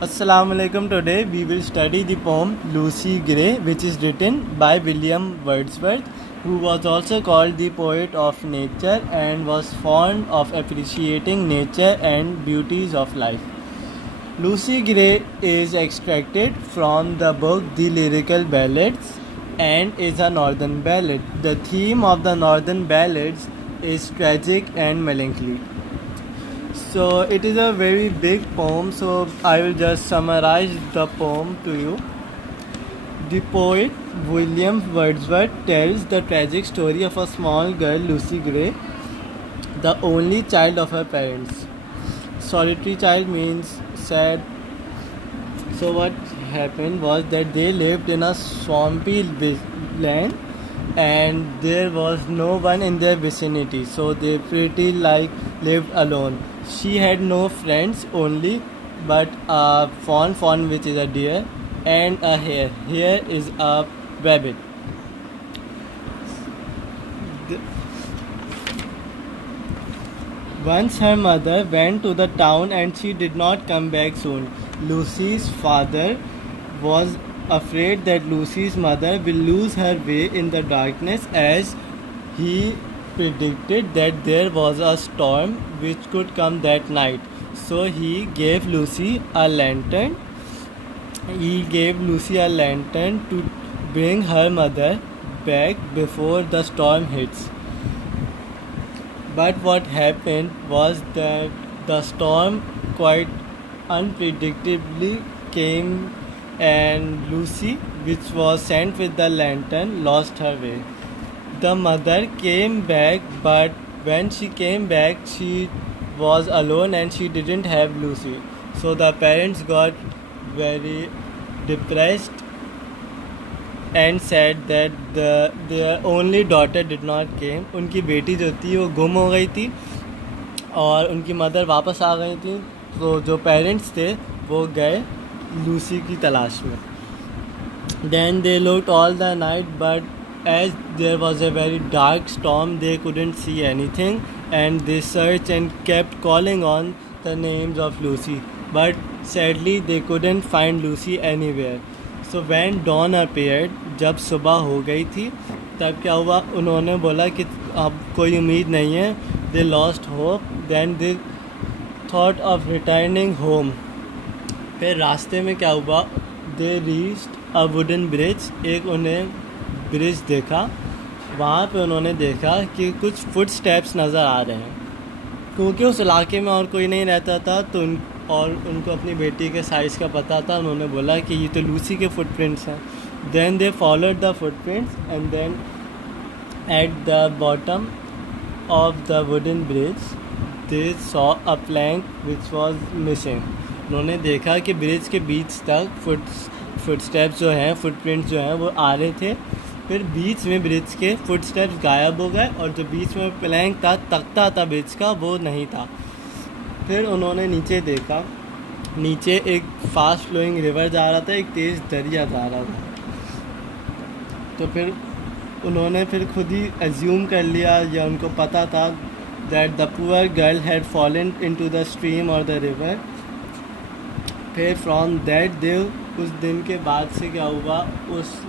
Assalamu alaikum. Today we will study the poem Lucy Gray, which is written by William Wordsworth, who was also called the poet of nature and was fond of appreciating nature and beauties of life. Lucy Gray is extracted from the book The Lyrical Ballads and is a northern ballad. The theme of the northern ballads is tragic and melancholy. So it is a very big poem, so I will just summarize the poem to you. The poet William Wordsworth tells the tragic story of a small girl, Lucy Gray, the only child of her parents. Solitary child means sad. So what happened was that they lived in a swampy land and there was no one in their vicinity, so they pretty like lived alone. She had no friends, only but a fawn which is a deer, and a hare. Here is a rabbit. Once her mother went to the town and she did not come back soon. Lucy's father was afraid that Lucy's mother will lose her way in the darkness, as he predicted that there was a storm which could come that night. So he gave Lucy a lantern. He gave Lucy a lantern to bring her mother back before the storm hits. But what happened was that the storm quite unpredictably came and Lucy, which was sent with the lantern, lost her way. The mother came back, but when she came back, she was alone and she didn't have Lucy. So the parents got very depressed and said that their only daughter did not came. उनकी बेटी जो थी वो गुम हो गई थी और उनकी मदर वापस आ गई थी. तो जो पेरेंट्स थे वो गए लूसी की तलाश में. Then they looked all the night, but as there was a very dark storm, they couldn't see anything, and they searched and kept calling on the names of Lucy. But sadly, they couldn't find Lucy anywhere. So when dawn appeared, जब सुबह हो गई थी, तब क्या हुआ, उन्होंने बोला कि अब कोई उम्मीद नहीं है. They lost hope. Then they thought of returning home. फिर रास्ते में क्या हुआ, They reached a wooden bridge. एक उन्हें ब्रिज देखा. वहाँ पे उन्होंने देखा कि कुछ फुट स्टेप्स नज़र आ रहे हैं. क्योंकि उस इलाके में और कोई नहीं रहता था, तो और उनको अपनी बेटी के साइज़ का पता था. उन्होंने बोला कि ये तो लूसी के फुटप्रिंट्स हैं. Then they followed the footprints and then at the bottom of the wooden bridge they saw a plank which was missing. उन्होंने देखा कि ब्रिज के बीच तक फुटस्टेप्स जो हैं, फुटप्रिंट्स जो हैं वो आ रहे थे. फिर बीच में ब्रिज के फुटस्टेप्स गायब हो गए और जो बीच में प्लैंक था, तख्ता था ब्रिज का, वो नहीं था. फिर उन्होंने नीचे देखा. नीचे एक फास्ट फ्लोइंग रिवर जा रहा था, एक तेज़ दरिया जा रहा था. तो फिर उन्होंने फिर खुद ही एज्यूम कर लिया, या उनको पता था that the poor girl had fallen into the stream और द रिवर. फिर फ्रॉम दैट डे, उस दिन के बाद से क्या हुआ, उस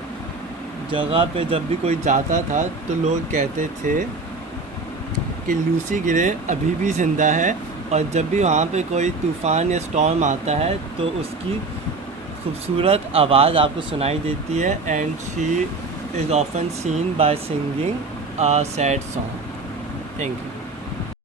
जगह पे जब भी कोई जाता था तो लोग कहते थे कि लूसी ग्रे अभी भी ज़िंदा है. और जब भी वहाँ पे कोई तूफ़ान या स्टॉर्म आता है तो उसकी खूबसूरत आवाज़ आपको सुनाई देती है. And she is often seen by singing a sad song. Thank you.